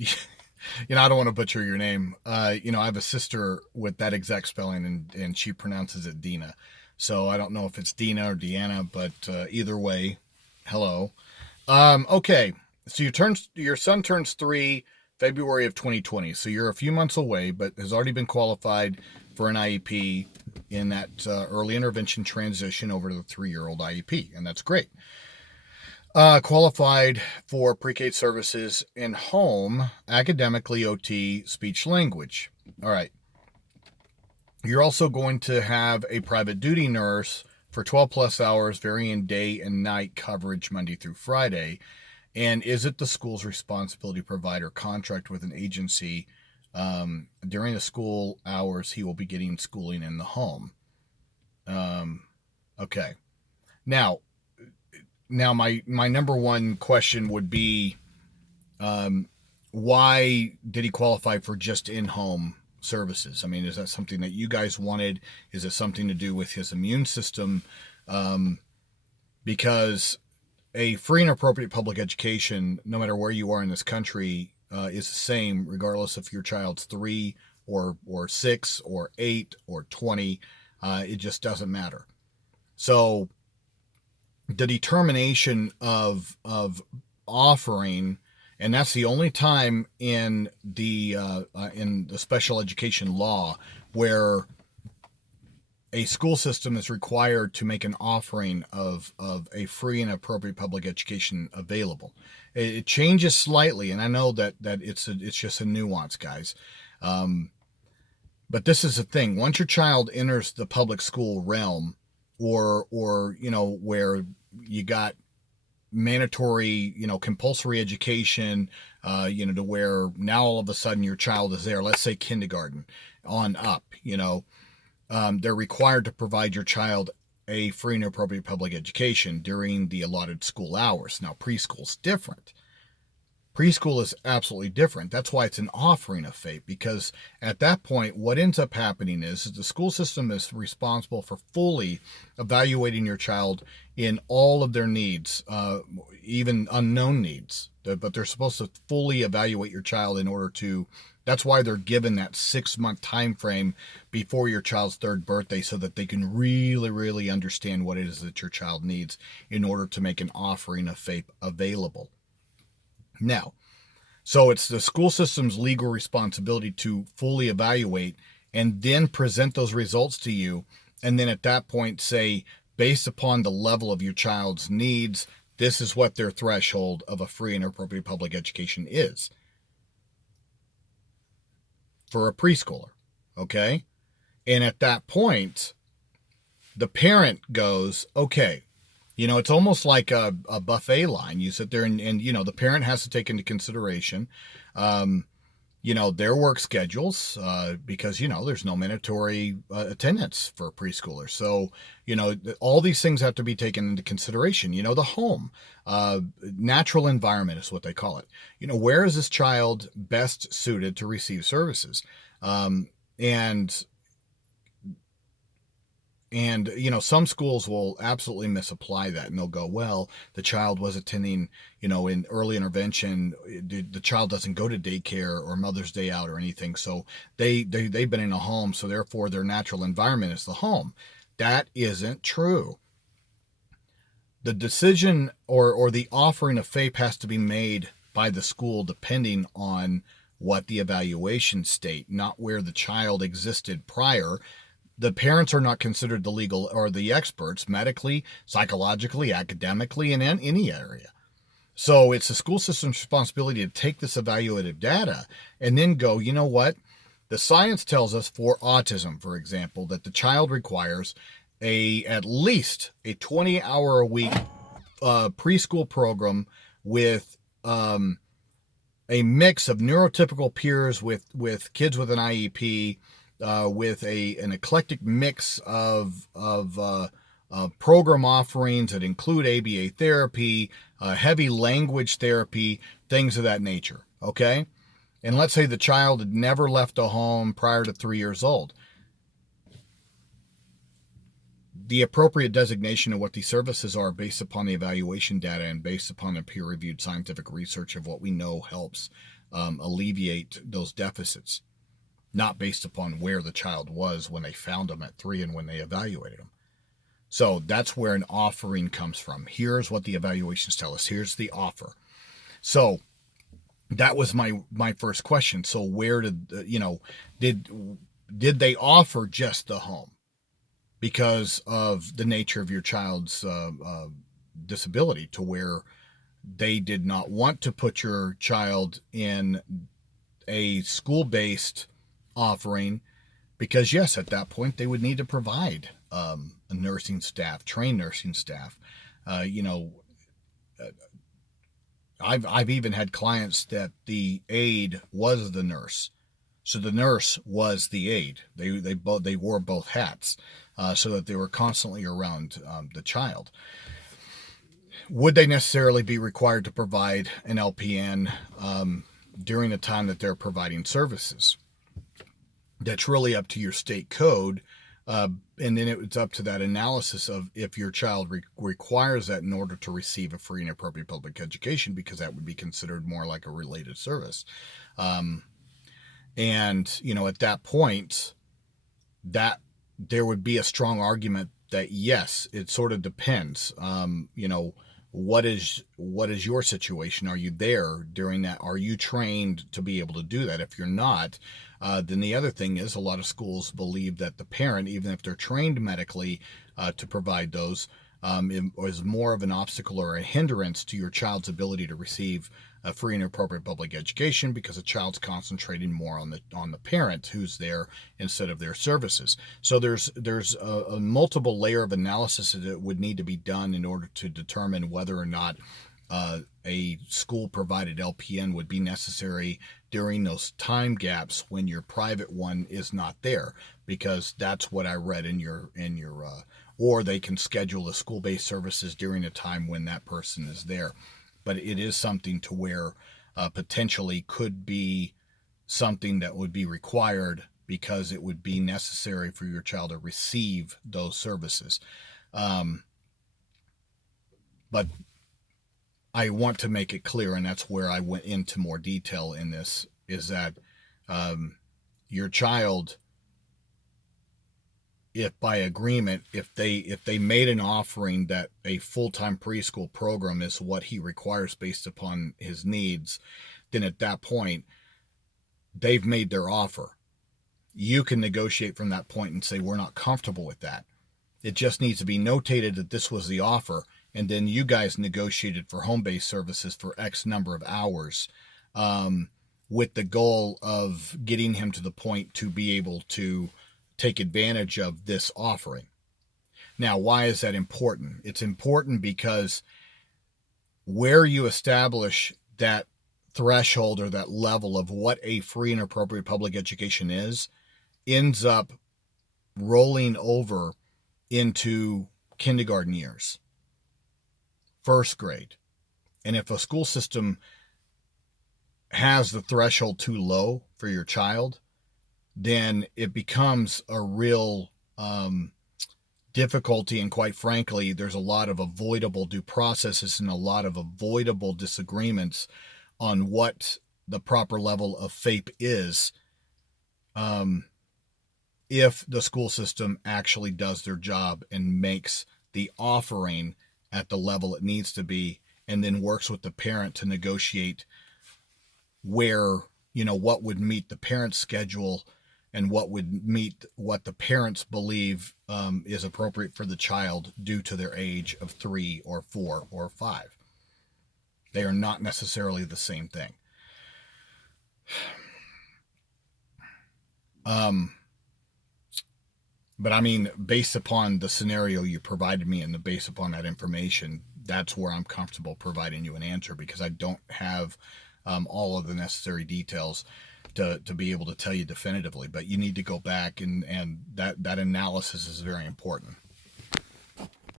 I don't want to butcher your name. I have a sister with that exact spelling, and she pronounces it Dina. So I don't know if it's Dina or Deanna, but either way, hello. Okay, so your son turns 3 February of 2020. So you're a few months away, but has already been qualified for an IEP in that early intervention transition over to the 3-year-old IEP, and that's great. Qualified for pre-K services in home, academically, OT, speech language. All right. You're also going to have a private duty nurse for 12 plus hours, varying day and night coverage Monday through Friday. And is it the school's responsibility to provide or contract with an agency during the school hours? He will be getting schooling in the home. Okay. Now, my number one question would be, why did he qualify for just in-home services? I mean, is that something that you guys wanted? Is it something to do with his immune system? Because a free and appropriate public education, no matter where you are in this country, is the same regardless if your child's 3 or 6 or 8 or 20. It just doesn't matter. So the determination of offering, and that's the only time in the special education law where a school system is required to make an offering of a free and appropriate public education available. It changes slightly, and I know that it's just a nuance, guys. But this is the thing: once your child enters the public school realm, or where you got mandatory, compulsory education, to where now all of a sudden your child is there. Let's say kindergarten on up. They're required to provide your child a free and appropriate public education during the allotted school hours. Now, preschool's different. Preschool is absolutely different. That's why it's an offering of FAPE, because at that point, what ends up happening is the school system is responsible for fully evaluating your child in all of their needs, even unknown needs. But they're supposed to fully evaluate your child in order to. That's why they're given that 6-month time frame before your child's 3rd birthday, so that they can really, really understand what it is that your child needs in order to make an offering of FAPE available. Now, so it's the school system's legal responsibility to fully evaluate and then present those results to you. And then at that point say, based upon the level of your child's needs, this is what their threshold of a free and appropriate public education is for a preschooler. Okay? And at that point, the parent goes, okay, it's almost like a buffet line. You sit there and the parent has to take into consideration, their work schedules, because, there's no mandatory attendance for preschoolers. So, all these things have to be taken into consideration. The home, natural environment is what they call it. Where is this child best suited to receive services? And some schools will absolutely misapply that, and they'll go, well, the child was attending, in early intervention. The child doesn't go to daycare or Mother's Day out or anything. So they've been in a home. So therefore their natural environment is the home. That isn't true. The decision or the offering of FAPE has to be made by the school depending on what the evaluation state, not where the child existed prior. The parents are not considered the legal or the experts medically, psychologically, academically, in any area. So it's the school system's responsibility to take this evaluative data and then go, you know what? The science tells us for autism, for example, that the child requires at least a 20-hour-a-week preschool program with a mix of neurotypical peers with kids with an IEP, with an eclectic mix of program offerings that include ABA therapy, heavy language therapy, things of that nature. Okay, and let's say the child had never left a home prior to 3 years old. The appropriate designation of what these services are based upon the evaluation data and based upon the peer-reviewed scientific research of what we know helps alleviate those deficits, not based upon where the child was when they found them at 3 and when they evaluated them. So that's where an offering comes from. Here's what the evaluations tell us. Here's the offer. So that was my first question. So where did did they offer just the home because of the nature of your child's disability, to where they did not want to put your child in a school-based offering? Because yes, at that point they would need to provide a nursing staff, trained nursing staff. You know, I've even had clients that the aide was the nurse, so the nurse was the aide. They wore both hats, so that they were constantly around the child. Would they necessarily be required to provide an LPN during the time that they're providing services? That's really up to your state code. And then it's up to that analysis of if your child requires that in order to receive a free and appropriate public education, because that would be considered more like a related service. And, you know, at that point, that there would be a strong argument that, yes, it sort of depends. You know, what is your situation? Are you there during that? Are you trained to be able to do that? If you're not, then the other thing is, a lot of schools believe that the parent, even if they're trained medically to provide those, is more of an obstacle or a hindrance to your child's ability to receive a free and appropriate public education, because a child's concentrating more on the parent who's there instead of their services. So there's a multiple layer of analysis that would need to be done in order to determine whether or not a school provided LPN would be necessary during those time gaps when your private one is not there, because that's what I read in your or they can schedule the school-based services during a time when that person is there. But it is something to where potentially could be something that would be required, because it would be necessary for your child to receive those services. But I want to make it clear, and that's where I went into more detail in this, is that your child, if by agreement, if they made an offering that a full-time preschool program is what he requires based upon his needs, then at that point they've made their offer. You can negotiate from that point and say, we're not comfortable with that. It just needs to be notated that this was the offer, and then you guys negotiated for home-based services for X number of hours, with the goal of getting him to the point to be able to take advantage of this offering. Now, why is that important? It's important because where you establish that threshold or that level of what a free and appropriate public education is, ends up rolling over into kindergarten years, first grade. And if a school system has the threshold too low for your child, then it becomes a real difficulty. And quite frankly, there's a lot of avoidable due processes and a lot of avoidable disagreements on what the proper level of FAPE is, if the school system actually does their job and makes the offering at the level it needs to be, and then works with the parent to negotiate where, you know, what would meet the parent's schedule and what would meet what the parents believe is appropriate for the child due to their age of 3 or 4 or 5. They are not necessarily the same thing. But I mean, based upon the scenario you provided me and based upon that information, that's where I'm comfortable providing you an answer, because I don't have all of the necessary details to be able to tell you definitively. But you need to go back, and that analysis is very important.